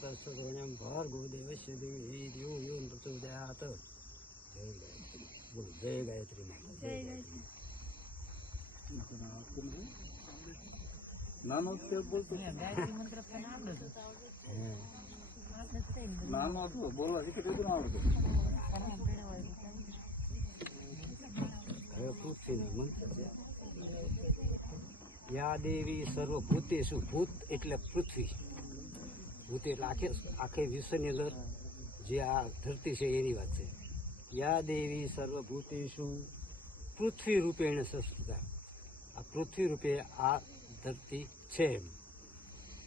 તત્સર્વણ્યમ ભાર્ગો દેવસ્ય દેવી યો યો પ્રચોદયાત. જય ગાયત્રી. બોલો જય ગાયત્રી માતા. જય ગાયત્રી. નાનો છે બોલતો ગાયત્રી મંત્ર પણ આવડે છે. નાનો હતો બોલવા શીખે તો આવડતું. હવે પૃથ્વીનો મંત્ર છે. યા દેવી સર્વભૂતેષુ. ભૂત એટલે પૃથ્વી. ભૂત એટલે આખે વિશ્વની અંદર જે આ ધરતી છે એની વાત છે. યા દેવી સર્વભૂતેષુ પૃથ્વી રૂપેણ સંસ્થિતા. આ પૃથ્વી રૂપે આ ધરતી છે.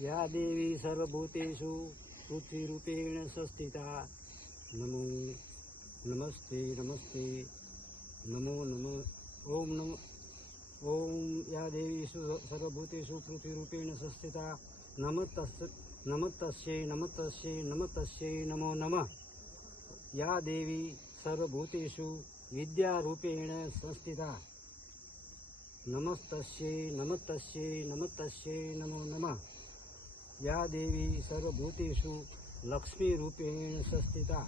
યા દેવી સર્વભૂતેષુ પૃથ્વી રૂપેણ સંસ્થિતા. નમો નમસ્તે નમસ્તે નમો નમ. ઓમ નમ. ઓમ યા દેવી સર્વભૂતેષુ પૃથ્વી રૂપેણ સંસ્થિતા. નમસ્તસ્यै નમસ્તસ્यै નમસ્તસ્यै નમો નમઃ. યા દેવી સર્વભૂતેષુ વિદ્યારૂપેણ સંસ્થિતા. નમસ્તસ્यै નમસ્તસ્यै નમસ્તસ્यै નમો નમઃ. યા દેવી સર્વભૂતેષુ લક્ષ્મીરૂપેણ સંસ્થિતા.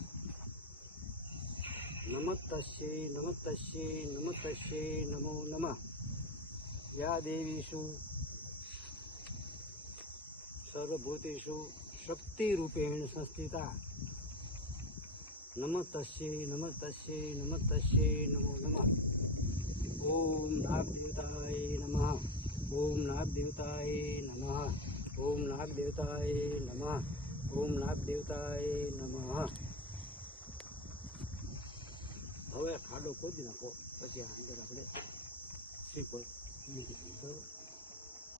નમસ્તસ્यै નમસ્તસ્यै નમસ્તસ્यै નમો નમઃ. યા દેવીષુ સર્વભૂતેષુ શક્તિરૂપેણ સંસ્થિતા. નમસ્તસ્यै નમસ્તસ્यै નમસ્તસ્यै નમો નમઃ. ઓમ નાગદેવતાય નમઃ. ઓમ નાગદેવતાય નમઃ. ઓમ નાગદેવતાય નમઃ. ઓમ નાગદેવતાય નમઃ. હવે ખાડો ખોદી નાખો, પછી અંદર આપણે શ્રીફળ મૂકી દઈએ. બરાબર.